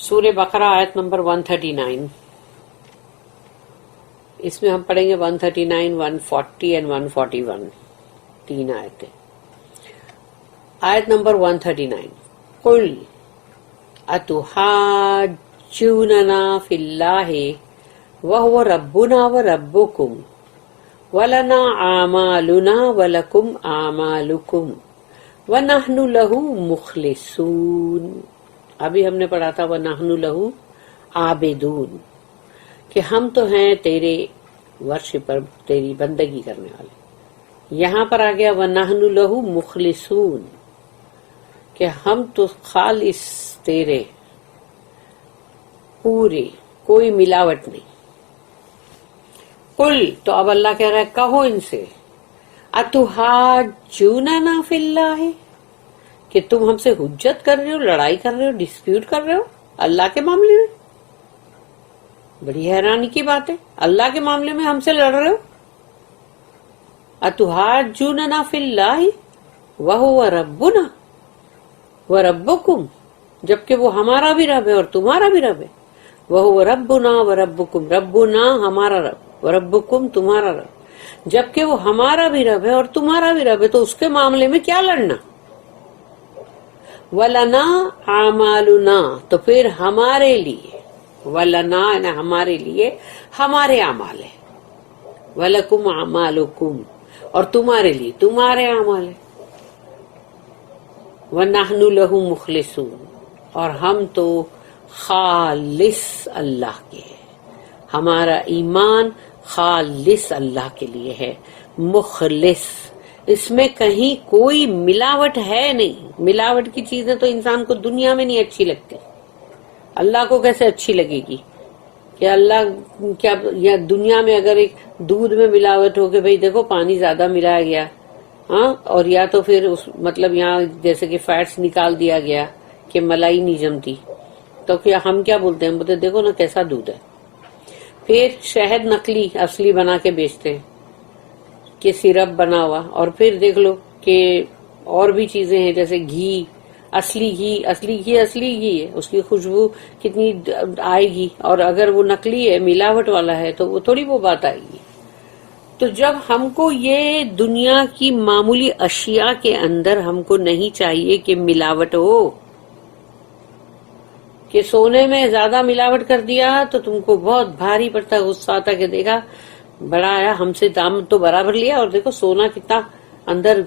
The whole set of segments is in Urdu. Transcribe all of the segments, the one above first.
سورہ بقرہ آیت نمبر 139. اس میں ہم پڑھیں گے 139, 140 اینڈ 141. 3 آیتیں. آیت نمبر 139. قل اتحاجوننا فی اللہ وهو ربنا وربکم ولنا اعمالنا ولکم اعمالکم وَنَحْنُ لَهُ مُخْلِصُونَ. ابھی ہم نے پڑھا تھا وَنَحْنُ لَهُ عَابِدُونَ کہ ہم تو ہیں تیرے ورشپر، تیری بندگی کرنے والے. یہاں پر آ گیا وَنَحْنُ لَهُ مُخْلِصُونَ کہ ہم تو خالص تیرے، پورے، کوئی ملاوٹ نہیں. قل، تو اب اللہ کہہ رہا ہے کہو ان سے، اتحاجوننا فی اللہ کہ تم ہم سے حجت کر رہے ہو، لڑائی کر رہے ہو، ڈسپیوٹ کر رہے ہو اللہ کے معاملے میں. بڑی حیرانی کی بات ہے، اللہ کے معاملے میں ہم سے لڑ رہے ہو. اتحاجوننا فی اللہ وہو ربنا وربکم، جبکہ وہ ہمارا بھی رب ہے اور تمہارا بھی رب ہے. وہو ربنا وربکم، ربنا ہمارا رب، وربکم تمہارا رب، جبکہ وہ ہمارا بھی رب ہے اور تمہارا بھی رب ہے، تو اس کے معاملے میں کیا لڑنا. وَلَنَا أَعْمَالُنَا، تو پھر ہمارے لیے، وَلَنَا ہمارے لیے ہمارے اعمال ہے، وَلَكُمْ أَعْمَالُكُمْ اور تمہارے لیے تمہارے اعمال ہے. وَنَحْنُ لَهُ مُخْلِصُونَ اور ہم تو خالص اللہ کے ہیں، ہمارا ایمان خالص اللہ کے لیے ہے. مخلص، اس میں کہیں کوئی ملاوٹ ہے نہیں. ملاوٹ کی چیزیں تو انسان کو دنیا میں نہیں اچھی لگتی، اللہ کو کیسے اچھی لگے گی؟ کہ اللہ کیا، یا دنیا میں اگر ایک دودھ میں ملاوٹ ہو کہ بھئی دیکھو پانی زیادہ ملایا گیا، ہاں، اور یا تو پھر اس مطلب یہاں جیسے کہ فیٹس نکال دیا گیا کہ ملائی نہیں جمتی، تو کیا ہم کیا بولتے ہیں؟ بولتے دیکھو نا کیسا دودھ ہے. پھر شہد نقلی اصلی بنا کے بیچتے ہیں کہ سیرپ بنا ہوا، اور پھر دیکھ لو کہ اور بھی چیزیں ہیں جیسے گھی، اصلی گھی ہے، اس کی خوشبو کتنی آئے گی، اور اگر وہ نقلی ہے، ملاوٹ والا ہے، تو وہ تھوڑی وہ بات آئے گی. تو جب ہم کو یہ دنیا کی معمولی اشیاء کے اندر ہم کو نہیں چاہیے کہ ملاوٹ ہو، کہ سونے میں زیادہ ملاوٹ کر دیا تو تم کو بہت بھاری پڑتا، غصہ آتا کہ دیکھا بڑا آیا، ہم سے دام تو برابر لیا اور دیکھو سونا کتنا اندر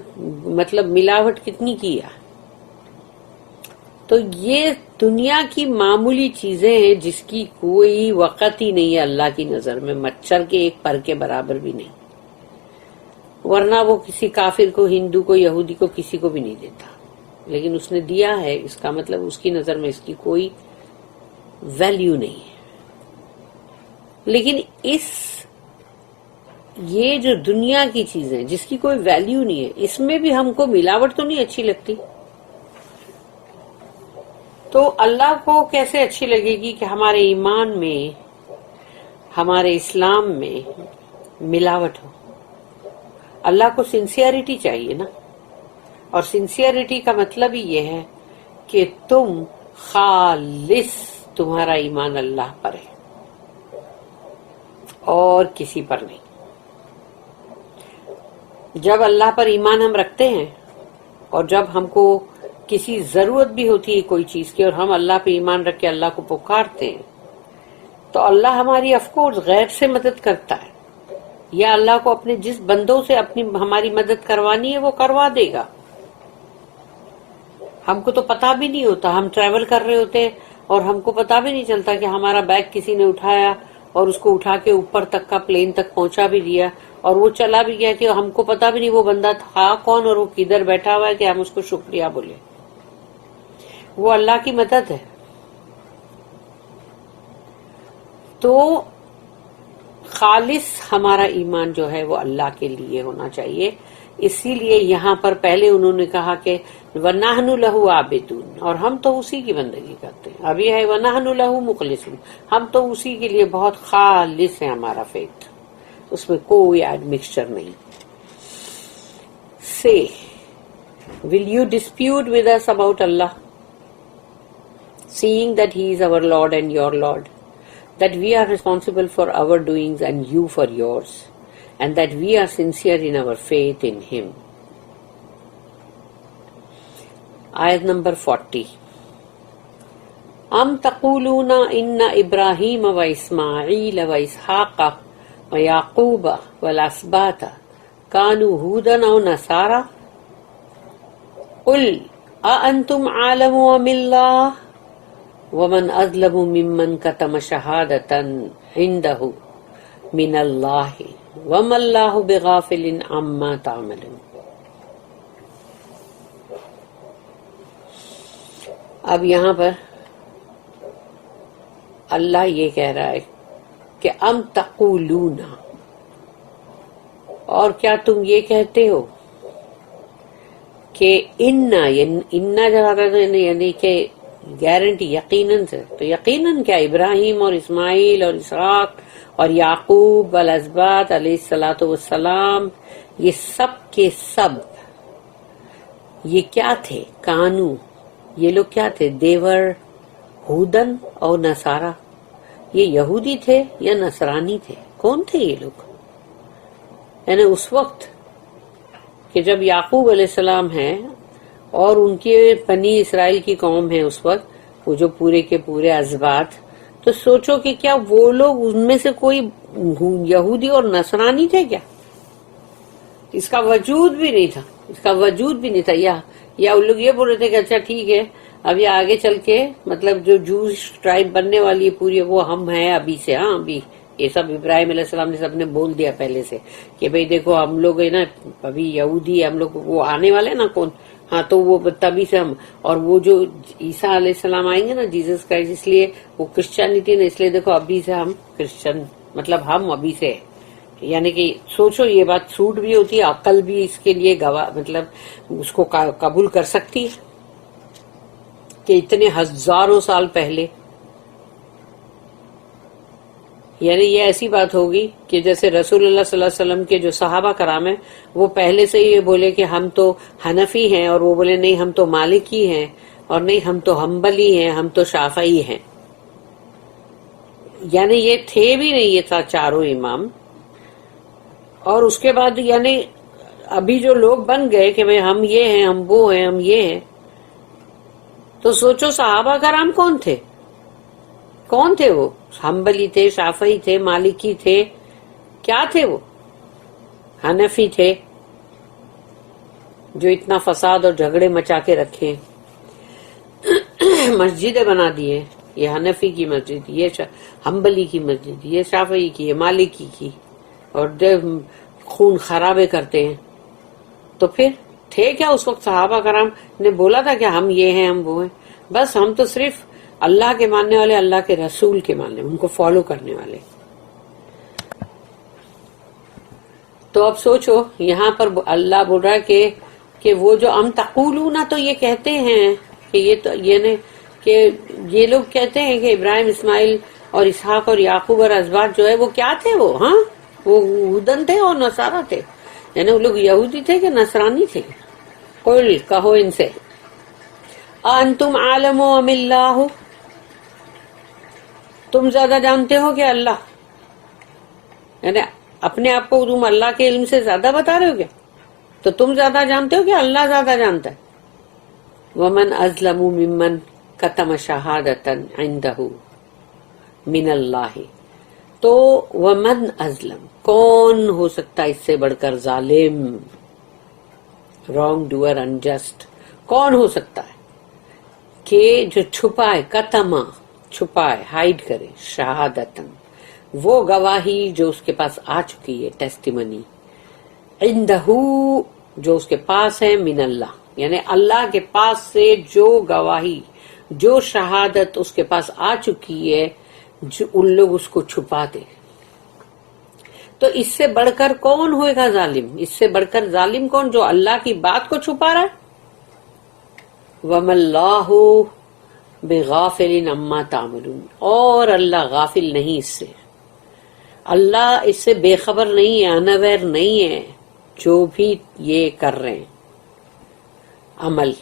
مطلب ملاوٹ کتنی کیا. تو یہ دنیا کی معمولی چیزیں ہیں جس کی کوئی وقت ہی نہیں ہے اللہ کی نظر میں، مچھر کے ایک پر کے برابر بھی نہیں. ورنہ وہ کسی کافر کو، ہندو کو، یہودی کو، کسی کو بھی نہیں دیتا، لیکن اس نے دیا ہے، اس کا مطلب اس کی نظر میں اس کی کوئی ویلیو نہیں ہے. لیکن یہ جو دنیا کی چیزیں جس کی کوئی ویلیو نہیں ہے، اس میں بھی ہم کو ملاوٹ تو نہیں اچھی لگتی. تو اللہ کو کیسے اچھی لگے گی کہ ہمارے ایمان میں، ہمارے اسلام میں ملاوٹ ہو؟ اللہ کو سنسیئرٹی چاہیے نا، اور سنسیئرٹی کا مطلب ہی یہ ہے کہ تم خالص، تمہارا ایمان اللہ پر ہے اور کسی پر نہیں. جب اللہ پر ایمان ہم رکھتے ہیں اور جب ہم کو کسی ضرورت بھی ہوتی ہے کوئی چیز کی اور ہم اللہ پہ ایمان رکھ کے اللہ کو پکارتے ہیں، تو اللہ ہماری آف کورس غیب سے مدد کرتا ہے، یا اللہ کو اپنے جس بندوں سے ہماری مدد کروانی ہے وہ کروا دے گا. ہم کو تو پتا بھی نہیں ہوتا، ہم ٹریول کر رہے ہوتے ہیں اور ہم کو پتا بھی نہیں چلتا کہ ہمارا بیگ کسی نے اٹھایا اور اس کو اٹھا کے اوپر تک کا پلین تک پہنچا بھی دیا، اور وہ چلا بھی گیا کہ ہم کو پتا بھی نہیں وہ بندہ تھا کون اور وہ کدھر بیٹھا ہوا ہے کہ ہم اس کو شکریہ بولے. وہ اللہ کی مدد ہے. تو خالص ہمارا ایمان جو ہے وہ اللہ کے لیے ہونا چاہیے. اسی لیے یہاں پر پہلے انہوں نے کہا کہ وَنَحْنُ لَهُ عَابِدُونَ اور ہم تو اسی کی بندگی کرتے ہیں. اب یہ ہے وَنَحْنُ لَهُ مُخْلِصُونَ، ہم تو اسی کے لیے بہت خالص ہے ہمارا فیتھ، اس میں کوئی ایڈ مکسچر نہیں. Say, will you dispute with us about Allah? seeing that He is our Lord and your Lord, that we are responsible for our doings and you for yours, and that we are sincere in our faith in Him. Ayat number 40. Am taquluna inna Ibrahim wa Ismail wa Ishaqa wa Yaquba wal asbata kanu hudan aw nasara qul a antum a'lamu amillah وَمَنْ أَظْلَمُ مِمَّنْ كَتَمَ شَهَادَةً عِنْدَهُ مِنَ اللَّهِ وَمَا اللَّهُ بِغَافِلٍ عَمَّا تَعْمَلُونَ. اب یہاں پر اللہ یہ کہہ رہا ہے کہ ام تقولون، اور کیا تم یہ کہتے ہو کہ انا جب آتا ہے یعنی کہ گارنٹی یقیناً سے، تو یقیناً کیا ابراہیم اور اسماعیل اور اسحاق اور یعقوب الاسباط علیہ الصلاۃ والسلام، یہ سب کے سب یہ کیا تھے؟ کانو، یہ لوگ کیا تھے؟ دیور ہودن اور نصارا، یہ یہودی تھے یا نصرانی تھے؟ کون تھے یہ لوگ؟ یعنی اس وقت کہ جب یعقوب علیہ السلام ہیں اور ان کے بنی اسرائیل کی قوم ہے اس وقت، وہ جو پورے کے پورے اسباط، تو سوچو کہ کیا وہ لوگ ان میں سے کوئی یہودی اور نصرانی تھے کیا؟ اس کا وجود بھی نہیں تھا، اس کا وجود بھی نہیں تھا. یا ان لوگ یہ بول رہے تھے کہ اچھا ٹھیک ہے، اب یہ آگے چل کے مطلب جو جوش ٹرائب بننے والی ہے پوری، وہ ہم ہیں ابھی سے. ہاں ابھی یہ سب ابراہیم علیہ السلام نے سب نے بول دیا پہلے سے کہ بھئی دیکھو ہم لوگ ہے نا ابھی یہودی ہے، ہم لوگ وہ آنے والے نا کون، ہاں تو وہ تبھی سے ہم، اور وہ جو عیسیٰ علیہ السلام آئیں گے نا جیسس کرائسٹ، اس لیے وہ کرسچینٹی نا، اس لیے دیکھو ابھی سے ہم کرسچن، مطلب ہم ابھی سے، یعنی کہ سوچو یہ بات سوٹ بھی ہوتی ہے، عقل بھی اس کے لیے گواہ مطلب اس کو قبول کر سکتی ہے کہ اتنے ہزاروں سال پہلے، یعنی یہ ایسی بات ہوگی کہ جیسے رسول اللہ صلی اللہ علیہ وسلم کے جو صحابہ کرام ہیں وہ پہلے سے یہ بولے کہ ہم تو حنفی ہیں، اور وہ بولے نہیں ہم تو مالکی ہیں، اور نہیں ہم تو حنبلی ہیں، ہم تو شافعی ہیں. یعنی یہ تھے بھی نہیں یہ تھا چاروں امام. اور اس کے بعد یعنی ابھی جو لوگ بن گئے کہ بھئی ہم یہ ہیں، ہم وہ ہیں، ہم یہ ہیں، تو سوچو صحابہ کرام کون تھے؟ کون تھے وہ؟ حنبلی تھے، شافعی تھے، مالکی تھے، کیا تھے وہ؟ حنفی تھے جو اتنا فساد اور جھگڑے مچا کے رکھے، مسجدیں بنا دیے، یہ حنفی کی مسجد، یہ حنبلی کی مسجد، یہ شافعی کی، یہ مالکی کی، اور خون خرابے کرتے ہیں. تو پھر تھے کیا اس وقت؟ صحابہ کرام نے بولا تھا کہ ہم یہ ہیں، ہم وہ ہیں. بس ہم تو صرف اللہ کے ماننے والے، اللہ کے رسول کے ماننے، ان کو فالو کرنے والے. تو اب سوچو یہاں پر اللہ بول رہا ہے کہ وہ جو ام تقولون، تو یہ کہتے ہیں کہ یہ تو یہ کہ یہ لوگ کہتے ہیں کہ ابراہیم، اسماعیل اور اسحاق اور یعقوب اور اسباط جو ہے وہ کیا تھے؟ وہ ہاں وہ ہودن تھے اور نصارا تھے. یعنی وہ لوگ یہودی تھے کہ نصرانی تھے؟ قل، کہو ان سے، انتم عالم ام اللہ، تم زیادہ جانتے ہو کہ اللہ؟ یعنی اپنے آپ کو تم اللہ کے علم سے زیادہ بتا رہے ہو کیا؟ تو تم زیادہ جانتے ہو کہ اللہ زیادہ جانتا ہے؟ ومن ازلم ممن کتم شہادۃ عندہ من اللہ، تو ومن ازلم، کون ہو سکتا ہے اس سے بڑھ کر ظالم، رانگ ڈوئر، انجسٹ، کون ہو سکتا ہے کہ جو چھپائے، کتما چھپائے، ہائڈ کرے، شہادتن وہ گواہی جو اس کے پاس آ چکی ہے، ٹیسٹیمنی، عندہ جو اس کے پاس ہے، من اللہ، یعنی اللہ کے پاس سے جو گواہی، جو شہادت اس کے پاس آ چکی ہے، جو ان لوگ اس کو چھپا دے. تو اس سے بڑھ کر کون ہوئے گا ظالم؟ اس سے بڑھ کر ظالم کون؟ جو اللہ کی بات کو چھپا رہا ہے. وَمَا اللَّهُ بِغَافِلٍ عَمَّا تَعْمَلُونَ، اور اللہ غافل نہیں اس سے، اللہ اس سے بے خبر نہیں ہے، انویئر نہیں ہے جو بھی یہ کر رہے ہیں عمل.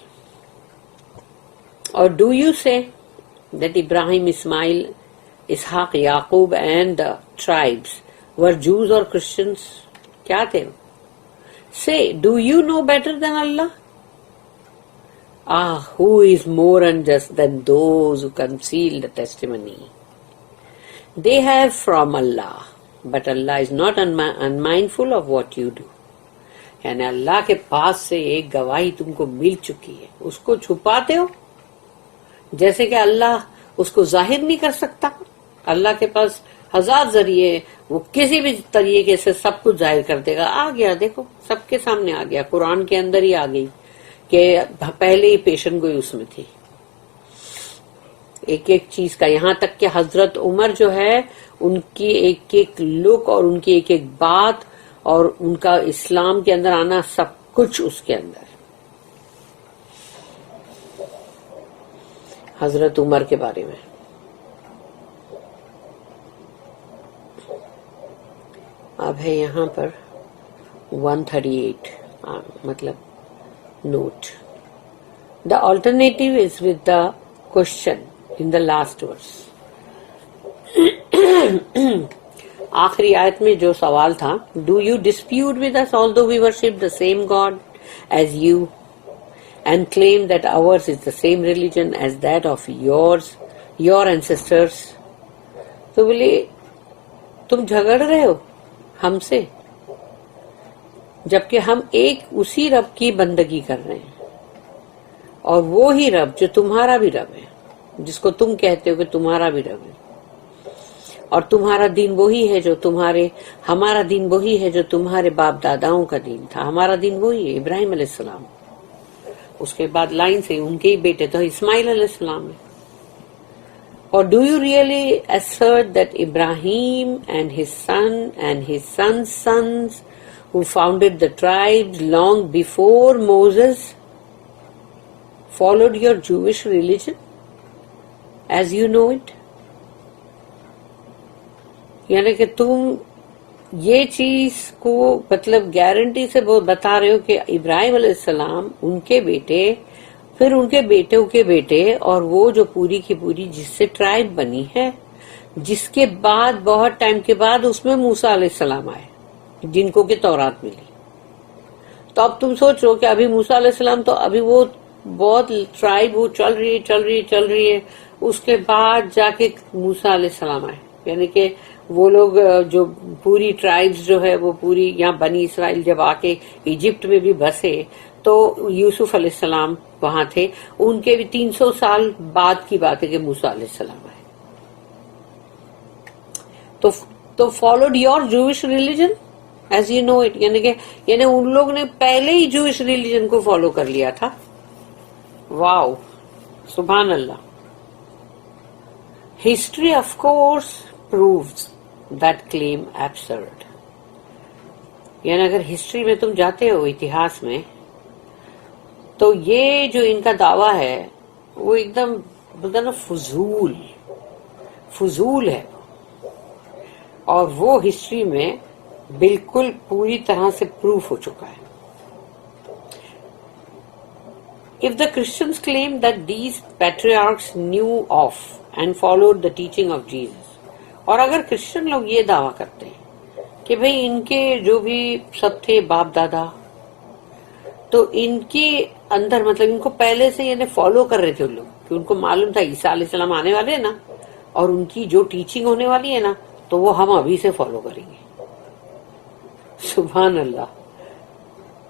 اور ڈو یو سے that Ibrahim, Ismail, Ishaq, Yaqub and the tribes were Jews or Christians? کیا تھے؟ Say, do you know better than Allah? Who is more unjust than those who conceal the testimony? They have from Allah, but Allah is not unmindful of what you do. یعنی اللہ کے پاس سے ایک گواہی تم کو مل چکی ہے، اس کو چھپاتے ہو، جیسے کہ اللہ اس کو ظاہر نہیں کر سکتا. اللہ کے پاس ہزار ذریعے، وہ کسی بھی طریقے سے سب کچھ ظاہر کر دے گا. آ گیا، دیکھو سب کے سامنے آ گیا، قرآن کے اندر ہی آ گئی کہ پہلے ہی پیشن گوئی اس میں تھی ایک ایک چیز کا. یہاں تک کہ حضرت عمر جو ہے، ان کی ایک ایک لک اور ان کی ایک ایک بات اور ان کا اسلام کے اندر آنا، سب کچھ اس کے اندر ہے. حضرت عمر کے بارے میں اب ہے یہاں پر 138 مطلب note. The alternative is with the question in the last verse. آخری آیت میں جو سوال تھا، do you dispute with us although we worship the same God as you and claim that ours is the same religion as that of your ancestors. تو بولے تم جھگڑ رہے ہو ہم سے، جبکہ ہم ایک اسی رب کی بندگی کر رہے ہیں، اور وہی رب جو تمہارا بھی رب ہے، جس کو تم کہتے ہو کہ تمہارا بھی رب ہے، اور تمہارا دین وہی ہے جو ہمارا دین وہی ہے جو تمہارے باپ داداؤں کا دین تھا. ہمارا دین وہی ہے ابراہیم علیہ السلام. اس کے بعد لائن سے ان کے ہی بیٹے تو اسماعیل علیہ السلام ہے. اور do you really assert that Ibrahim and his son and his son's sons who founded the tribes long before Moses followed your Jewish religion as you know it? یعنی کہ تم یہ چیز کو مطلب گارنٹی سے بتا رہے ہو کہ ابراہیم علیہ السلام، ان کے بیٹے، پھر ان کے بیٹوں کے بیٹے، اور وہ جو پوری کی پوری جس سے ٹرائب بنی ہے، جس کے بعد بہت ٹائم کے بعد اس میں موسیٰ علیہ السلام آئے جن کو کہ تورات ملی. تو اب تم سوچو کہ ابھی موسیٰ علیہ السلام تو ابھی وہ بہت ٹرائب وہ چل رہی ہے، اس کے بعد جا کے موسیٰ علیہ السلام آئے. یعنی کہ وہ لوگ جو پوری ٹرائبز جو ہے وہ پوری یہاں بنی اسرائیل جب آ کے ایجپٹ میں بھی بسے تو یوسف علیہ السلام وہاں تھے، ان کے بھی 300 سال بعد کی بات ہے کہ موسیٰ علیہ السلام آئے. تو followed your Jewish religion as you know it, یعنی ان لوگ نے پہلے ہی جوئش ریلیجن کو فالو کر لیا تھا. واو، سبحان اللہ. History of course proves that claim absurd. یعنی اگر ہسٹری میں تم جاتے ہو، اتہاس میں، تو یہ جو ان کا دعویٰ ہے وہ ایک دم بولتا نا فضول ہے، اور وہ ہسٹری میں بالکل پوری طرح سے پروف ہو چکا ہے. If the Christians claim that these patriarchs knew of and followed the teaching of Jesus، اور اگر کرسچن لوگ یہ دعویٰ کرتے ہیں کہ بھئی ان کے جو بھی سب تھے باپ دادا، تو ان کے اندر مطلب ان کو پہلے سے یعنی فالو کر رہے تھے ان لوگ، کہ ان کو معلوم تھا عیسیٰ علیہ السلام آنے والے ہیں نا، اور ان کی جو ٹیچنگ ہونے والی ہے نا، تو وہ ہم ابھی سے فالو کریں گے. سبحان اللہ.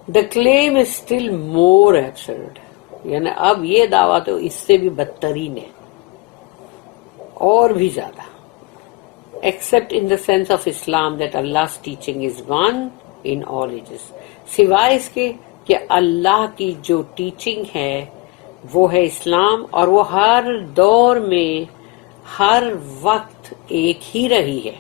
دا کلیم از اسٹل مور ایبسرڈ. یعنی اب یہ دعویٰ تو اس سے بھی بدترین ہے، اور بھی زیادہ. Except in the sense of Islam that Allah's teaching is one in all ages. سوائے اس کے کہ اللہ کی جو ٹیچنگ ہے وہ ہے اسلام، اور وہ ہر دور میں ہر وقت ایک ہی رہی ہے.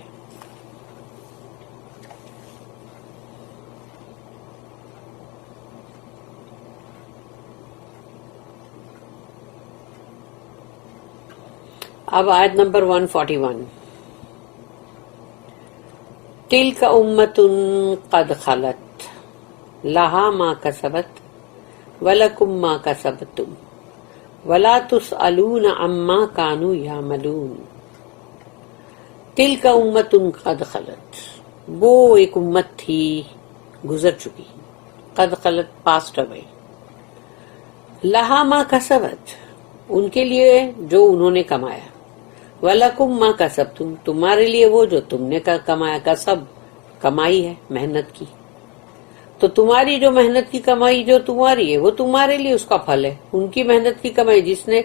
اب آیت نمبر 141. تلک امت قد خلت لہا ما کسبت ولکم ما کسبتم ولا تسألون عما كانوا يعملون تلك امۃ قد خلت، وہ ایک امت تھی گزر چکی، قد خلت پاسٹ اوے، لہا ما کسبت، ان کے لیے جو انہوں نے کمایا، وَلَكُمْ مَا كَسَبْتُمْ، تمہارے لیے وہ جو تم نے کمایا، کسب کمائی ہے، محنت کی، تو تمہاری جو محنت کی کمائی جو تمہاری ہے وہ تمہارے لیے اس کا پھل ہے، ان کی محنت کی کمائی جس نے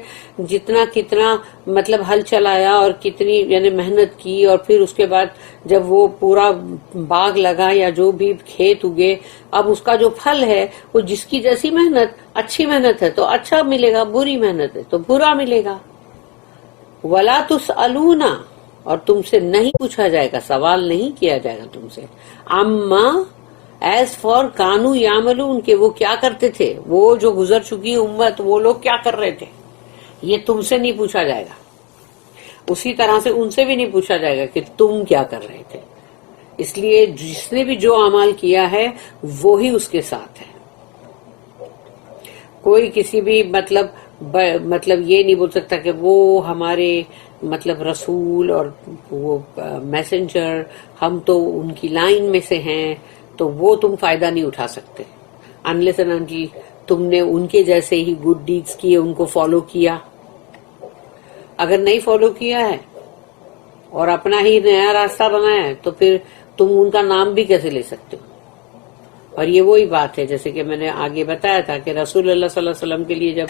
جتنا کتنا مطلب ہل چلایا اور کتنی یعنی محنت کی، اور پھر اس کے بعد جب وہ پورا باغ لگا یا جو بھی کھیت اگے، اب اس کا جو پھل ہے وہ جس کی جیسی محنت، اچھی محنت ہے تو اچھا ملے گا، بری محنت ہے تو برا ملے گا۔ وَلَا تُسْأَلُونَ، اور تم سے نہیں پوچھا جائے گا، سوال نہیں کیا جائے گا تم سے، عَمَّا ایز فار کانو یعملون، کہ وہ کیا کرتے تھے، وہ جو گزر چکی امت وہ لوگ کیا کر رہے تھے، یہ تم سے نہیں پوچھا جائے گا، اسی طرح سے ان سے بھی نہیں پوچھا جائے گا کہ تم کیا کر رہے تھے، اس لیے جس نے بھی جو اعمال کیا ہے وہی اس کے ساتھ ہے۔ کوئی کسی بھی مطلب یہ نہیں بول سکتا کہ وہ ہمارے مطلب رسول اور وہ میسنجر، ہم تو ان کی لائن میں سے ہیں تو وہ تم فائدہ نہیں اٹھا سکتے انلیس اینڈ انٹل تم نے ان کے جیسے ہی گڈ ڈیڈز کیے، ان کو فالو کیا۔ اگر نہیں فالو کیا ہے اور اپنا ہی نیا راستہ بنایا ہے تو پھر تم ان کا نام بھی کیسے لے سکتے ہو؟ اور یہ وہی بات ہے جیسے کہ میں نے آگے بتایا تھا کہ رسول اللہ صلی اللہ علیہ وسلم کے لیے جب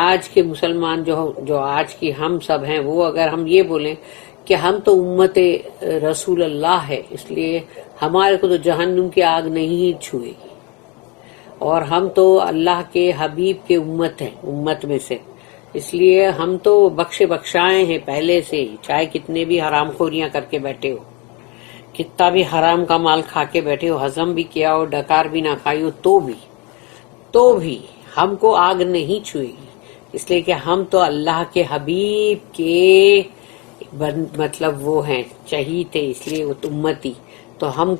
آج کے مسلمان جو آج کی ہم سب ہیں، وہ اگر ہم یہ بولیں کہ ہم تو امت رسول اللہ ہے، اس لیے ہمارے کو تو جہنم کی آگ نہیں چھوئے گی، اور ہم تو اللہ کے حبیب کے امت ہیں، امت میں سے، اس لیے ہم تو بخشے بخشائے ہیں پہلے سے ہی، چاہے کتنے بھی حرام خوریاں کر کے بیٹھے ہو، کتنا بھی حرام کا مال کھا کے بیٹھے ہو، ہضم بھی کیا ہو، ڈکار بھی نہ کھائی ہو، تو بھی ہم کو آگ نہیں چھوئے گی، اس لیے کہ ہم تو اللہ کے حبیب کے مطلب وہ ہیں چہیتے، اس لیے وہ امتی، تو ہم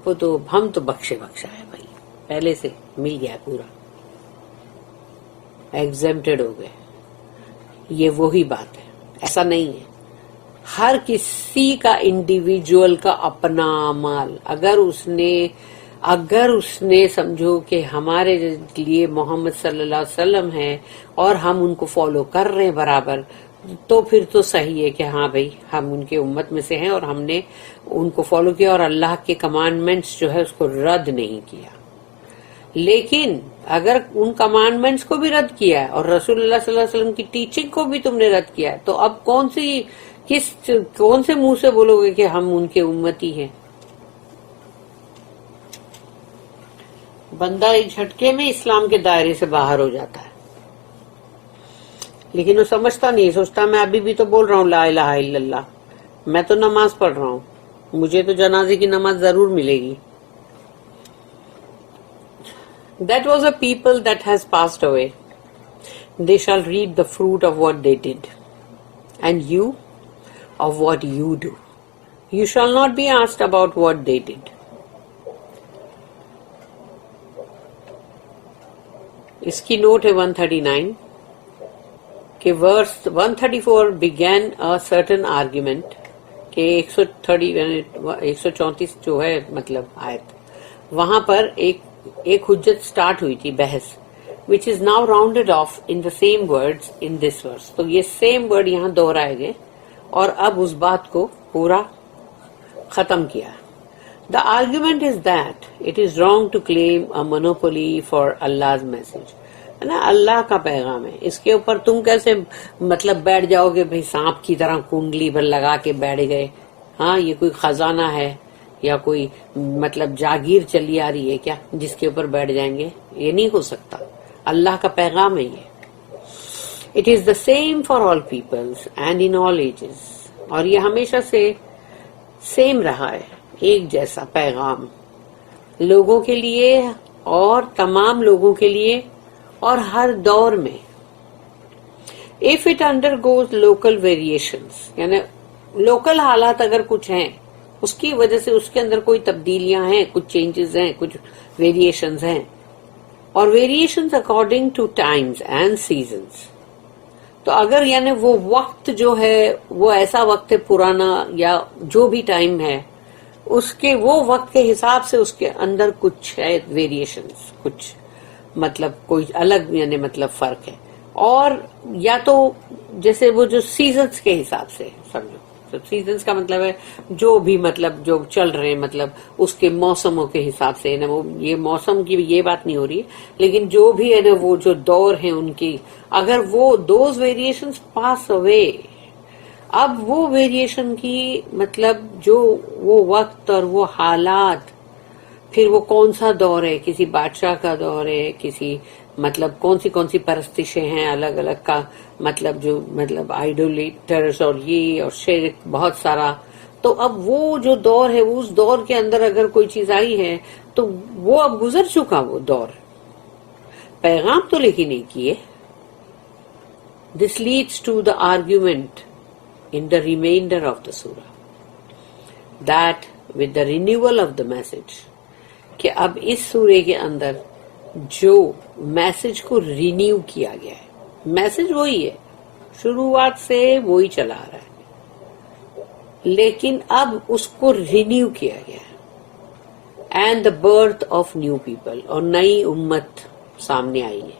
تو بخشے بخشا ہے بھائی، پہلے سے مل گیا، پورا ایگزمپٹڈ ہو گئے۔ یہ وہی بات ہے، ایسا نہیں ہے، ہر کسی کا انڈیویجول کا اپنا عمل، اگر اس نے سمجھو کہ ہمارے لیے محمد صلی اللہ علیہ وسلم ہے اور ہم ان کو فالو کر رہے ہیں برابر، تو پھر تو صحیح ہے کہ ہاں بھائی ہم ان کے امت میں سے ہیں اور ہم نے ان کو فالو کیا اور اللہ کے کمانڈمنٹس جو ہے اس کو رد نہیں کیا۔ لیکن اگر ان کمانڈمنٹس کو بھی رد کیا ہے اور رسول اللہ صلی اللہ علیہ وسلم کی ٹیچنگ کو بھی تم نے رد کیا ہے، تو اب کون سے منہ سے بولو گے کہ ہم ان کے امتی ہیں؟ بندہ ایک جھٹکے میں اسلام کے دائرے سے باہر ہو جاتا ہے، لیکن وہ سمجھتا نہیں، سوچتا میں ابھی بھی تو بول رہا ہوں لا الہ الا اللہ، میں تو نماز پڑھ رہا ہوں، مجھے تو جنازے کی نماز ضرور ملے گی۔ That was a people that has passed away. They shall reap the fruit of what they did, and you of what you do. You shall not be asked about what they did. اس کی نوٹ ہے 139 کہ verse 134 began a certain argument کہ 134 جو ہے مطلب آیت، وہاں پر ایک حجت سٹارٹ ہوئی تھی، بحث، which is now rounded off in the same words in this verse. تو یہ same word یہاں دہرائے گئے اور اب اس بات کو پورا ختم کیا۔ The argument is that it is wrong to claim a monopoly for Allah's message. ہے نا، اللہ کا پیغام ہے، اس کے اوپر تم کیسے مطلب بیٹھ جاؤ گے بھائی سانپ کی طرح کنڈلی پر لگا کے بیٹھ گئے، ہاں یہ کوئی خزانہ ہے یا کوئی مطلب جاگیر چلی آ رہی ہے کیا جس کے اوپر بیٹھ جائیں گے؟ یہ نہیں ہو سکتا، اللہ کا پیغام ہے یہ۔ It is the same for all peoples and in all ages. اور یہ ہمیشہ سے سیم رہا ہے، ایک جیسا پیغام لوگوں کے لیے اور تمام لوگوں کے لیے اور ہر دور میں۔ If it undergoes local variations، یعنی لوکل حالات اگر کچھ ہیں اس کی وجہ سے اس کے اندر کوئی تبدیلیاں ہیں، کچھ چینجز ہیں، کچھ ویریشنز ہیں، اور variations according to Times and seasons, تو اگر یعنی وہ وقت جو ہے وہ ایسا وقت ہے پرانا یا جو بھی ٹائم ہے اس کے وہ وقت کے حساب سے اس کے اندر کچھ ہے ویریشنز، کچھ مطلب کوئی الگ یعنی مطلب فرق ہے. اور یا تو جیسے وہ جو سیزنز کے حساب سے سمجھو، تو سیزنز کا مطلب ہے جو بھی مطلب جو چل رہے ہیں مطلب اس کے موسموں کے حساب سے نا، وہ یہ موسم کی یہ بات نہیں ہو رہی ہے لیکن جو بھی ہے نا وہ جو دور ہیں ان کی، اگر وہ دوز ویریشنز پاس اوے، اب وہ ویریشن کی مطلب جو وہ وقت اور وہ حالات، پھر وہ کون سا دور ہے، کسی بادشاہ کا دور ہے، کسی مطلب کون سی پرستشیں ہیں الگ الگ کا مطلب جو مطلب آئیڈولیٹرز اور یہ اور شرک بہت سارا. تو اب وہ جو دور ہے اس دور کے اندر اگر کوئی چیز آئی ہے تو وہ اب گزر چکا وہ دور، پیغام تو لے کے نہیں کیے. This leads to the argument in the remainder of the surah that with the renewal of the message کہ اب اس سورے کے اندر جو میسج کو رینیو کیا گیا ہے، میسج وہی ہے، شروعات سے وہی چلا آ رہا ہے لیکن اب اس کو رینیو کیا گیا ہے. And the birth of new people, اور نئی امت سامنے آئی ہے.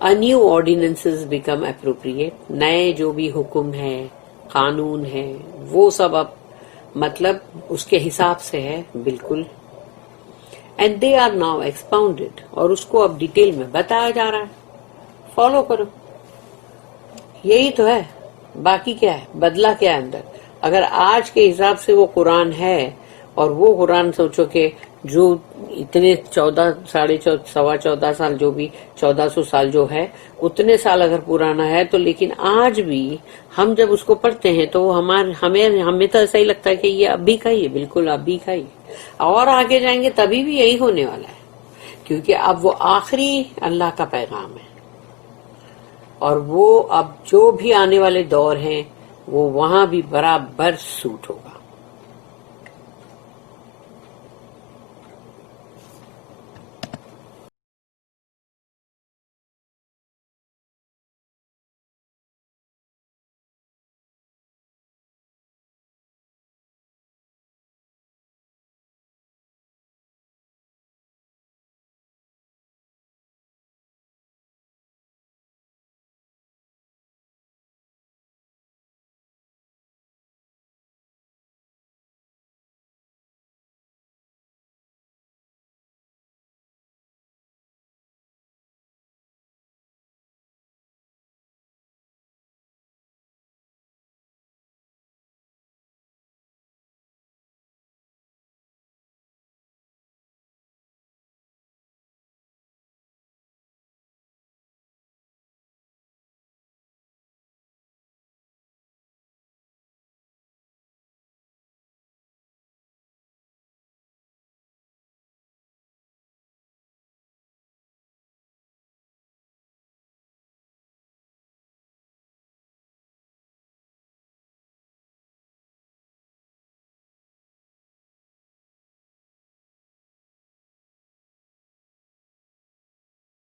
A new ordinances become appropriate، نئے جو بھی حکم ہے قانون ہے وہ سب اب مطلب اس کے حساب سے ہے بالکل. And they are now expounded، اور اس کو اب ڈیٹیل میں بتایا جا رہا ہے، فالو کرو. یہی تو ہے، باقی کیا ہے، بدلہ کیا ہے اندر. اگر آج کے حساب سے وہ قرآن ہے اور وہ قرآن سوچو کہ جو اتنے 14 سال جو بھی 1400 سال جو ہے اتنے سال اگر پرانا ہے تو لیکن آج بھی ہم جب اس کو پڑھتے ہیں تو ہمیں تو ایسا ہی لگتا ہے کہ یہ ابھی کا ہی ہے، بالکل ابھی کا ہی. اور آگے جائیں گے تبھی بھی یہی ہونے والا ہے کیونکہ اب وہ آخری اللہ کا پیغام ہے اور وہ اب جو بھی آنے والے دور ہیں وہ وہاں بھی برابر سوٹ ہوگا.